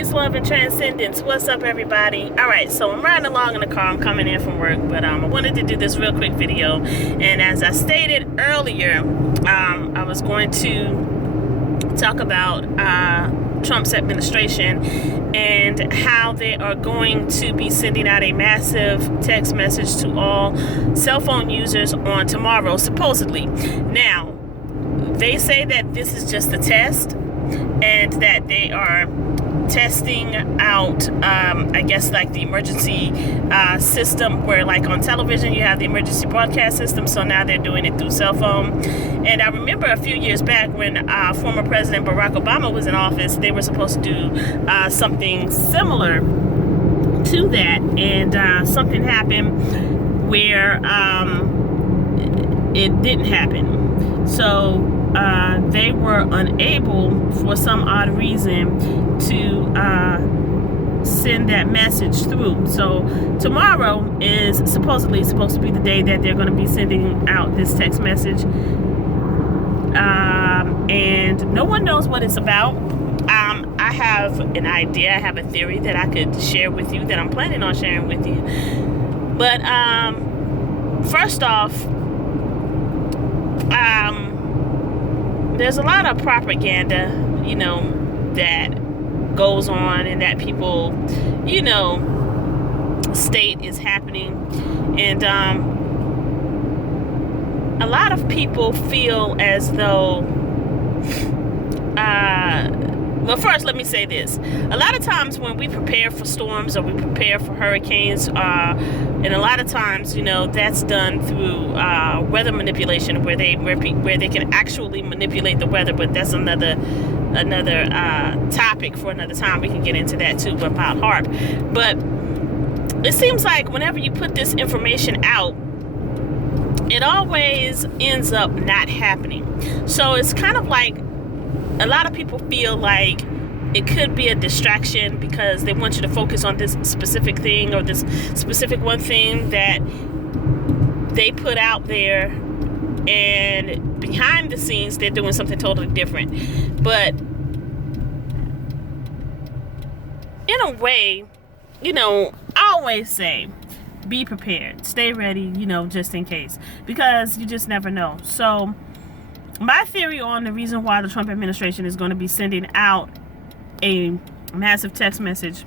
Peace, love, and transcendence. What's up, everybody? All right, so I'm riding along in the car. I'm coming in from work, but I wanted to do this real quick video. And as I stated earlier, I was going to talk about Trump's administration and how they are going to be sending out a massive text message to all cell phone users on tomorrow, supposedly. Now, they say that this is just a test and that they are testing out I guess like the emergency system, where like on television you have the emergency broadcast system, so now they're doing it through cell phone. And I remember a few years back when former President Barack Obama was in office, they were supposed to do something similar to that, and something happened where it didn't happen. So they were unable, for some odd reason, to send that message through. So tomorrow is supposedly supposed to be the day that they're going to be sending out this text message, and no one knows what it's about. I have an idea, I have a theory that I could share with you, that I'm planning on sharing with you. But first off, there's a lot of propaganda, that goes on and that people, state is happening. And a lot of people feel as though, well, first, let me say this. A lot of times when we prepare for storms or we prepare for hurricanes, and a lot of times, that's done through weather manipulation, where they can actually manipulate the weather. But that's another topic for another time. We can get into that too, about HAARP. But it seems like whenever you put this information out, it always ends up not happening. So it's kind of like, a lot of people feel like it could be a distraction because they want you to focus on this specific thing or this specific one thing that they put out there, and behind the scenes they're doing something totally different. But in a way, I always say, be prepared, stay ready, just in case, because you just never know. So my theory on the reason why the Trump administration is going to be sending out a massive text message,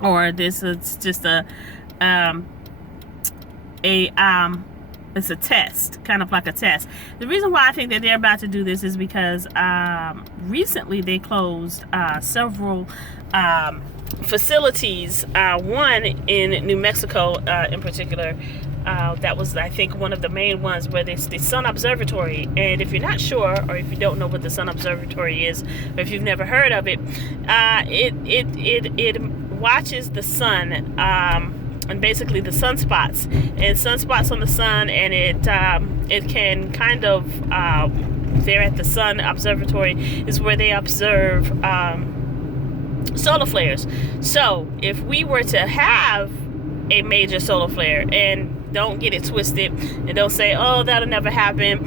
or this is just it's a test, kind of like a test. The reason why I think that they're about to do this is because recently they closed several facilities, one in New Mexico in particular. That was, I think, one of the main ones, where there's the Sun Observatory. And if you're not sure, or if you don't know what the Sun Observatory is, or if you've never heard of it, it watches the sun, and basically the sunspots on the sun, and it can kind of, there at the Sun Observatory is where they observe solar flares. So if we were to have a major solar flare, and don't get it twisted and don't say, oh, that'll never happen,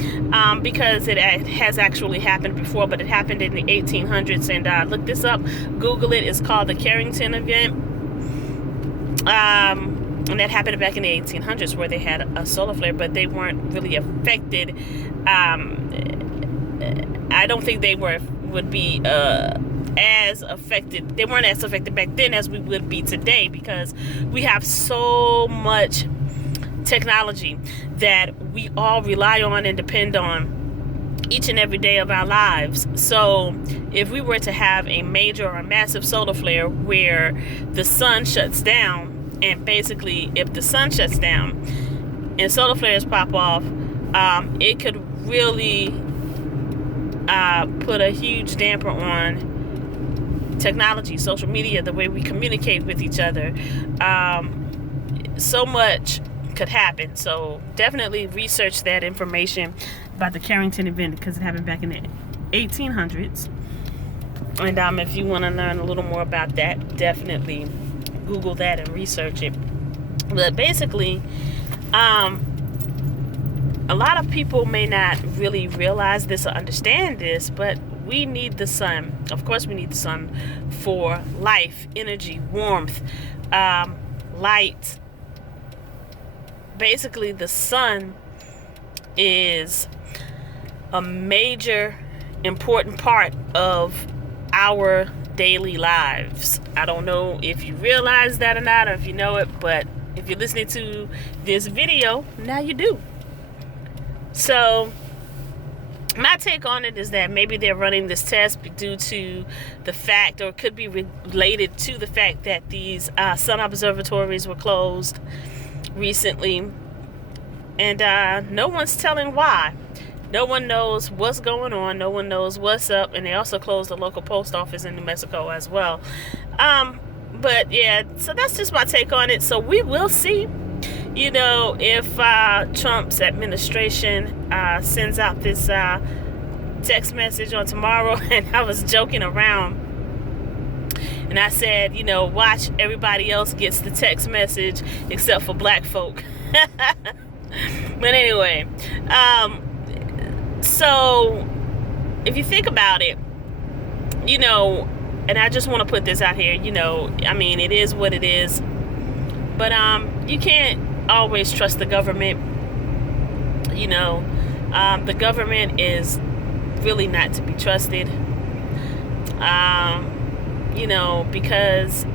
because it has actually happened before, but it happened in the 1800s. And look this up, Google it. It's called the Carrington event, and that happened back in the 1800s, where they had a solar flare, but they weren't really affected. I don't think they would be as affected. They weren't as affected back then as we would be today, because we have so much technology that we all rely on and depend on each and every day of our lives. So if we were to have a major or a massive solar flare where the sun shuts down, and basically if the sun shuts down and solar flares pop off, it could really put a huge damper on technology, social media, the way we communicate with each other. So much could happen. So definitely research that information about the Carrington event, because it happened back in the 1800s. And if you want to learn a little more about that, definitely Google that and research it. But basically, a lot of people may not really realize this or understand this, but we need the sun. Of course, we need the sun for life, energy, warmth, light. Basically, the sun is a major important part of our daily lives. I don't know if you realize that or not, or if you know it, but if you're listening to this video, now you do. So my take on it is that maybe they're running this test due to the fact, or it could be related to the fact, that these sun observatories were closed recently, and no one's telling why. No one knows what's going on. No one knows what's up. And they also closed the local post office in New Mexico as well. But yeah, so that's just my take on it. So we will see, if Trump's administration sends out this text message on tomorrow. And I was joking around. And I said, watch, everybody else gets the text message except for black folk. But anyway, so if you think about it, and I just want to put this out here, it is what it is. But you can't always trust the government. The government is really not to be trusted. Because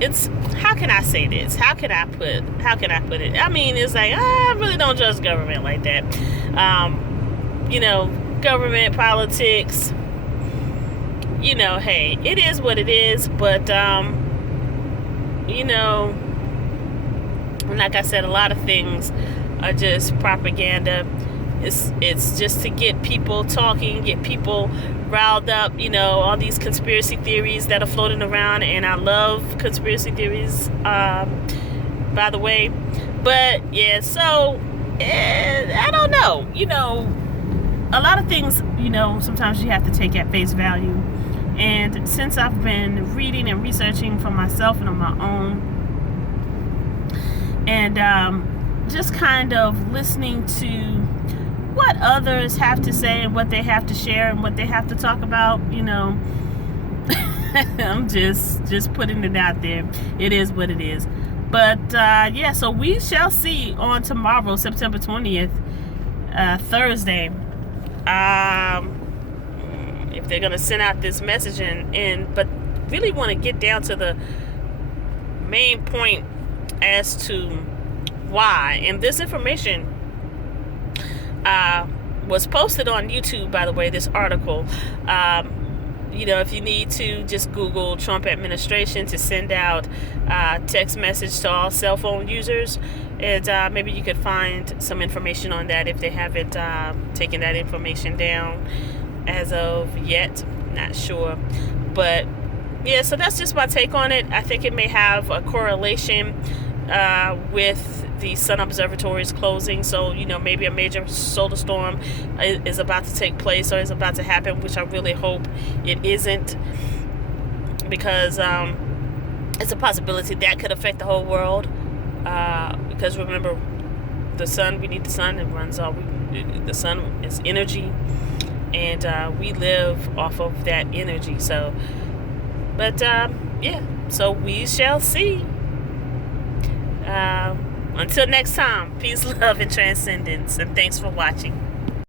it's how can I say this? How can I put it? It's like, I really don't trust government like that. Government politics, hey, it is what it is, but like I said, a lot of things are just propaganda. It's just to get people talking, get people riled up, all these conspiracy theories that are floating around. And I love conspiracy theories, by the way. But yeah, so I don't know, a lot of things, sometimes you have to take at face value. And since I've been reading and researching for myself and on my own, and just kind of listening to what others have to say and what they have to share and what they have to talk about, I'm just putting it out there. It is what it is. But yeah, so we shall see on tomorrow, September 20th, Thursday, if they're gonna send out this message, but really want to get down to the main point as to why. And this information was posted on YouTube, by the way, this article. If you need to, just Google Trump administration to send out text message to all cell phone users, and maybe you could find some information on that if they haven't taken that information down as of yet. Not sure, but yeah, so that's just my take on it. I think it may have a correlation with the sun observatories closing. So maybe a major solar storm is about to take place, or is about to happen, which I really hope it isn't, because it's a possibility that could affect the whole world, because remember, the sun, we need the sun. It runs all, the sun is energy, and we live off of that energy. So but yeah, so we shall see. Until next time, peace, love, and transcendence, and thanks for watching.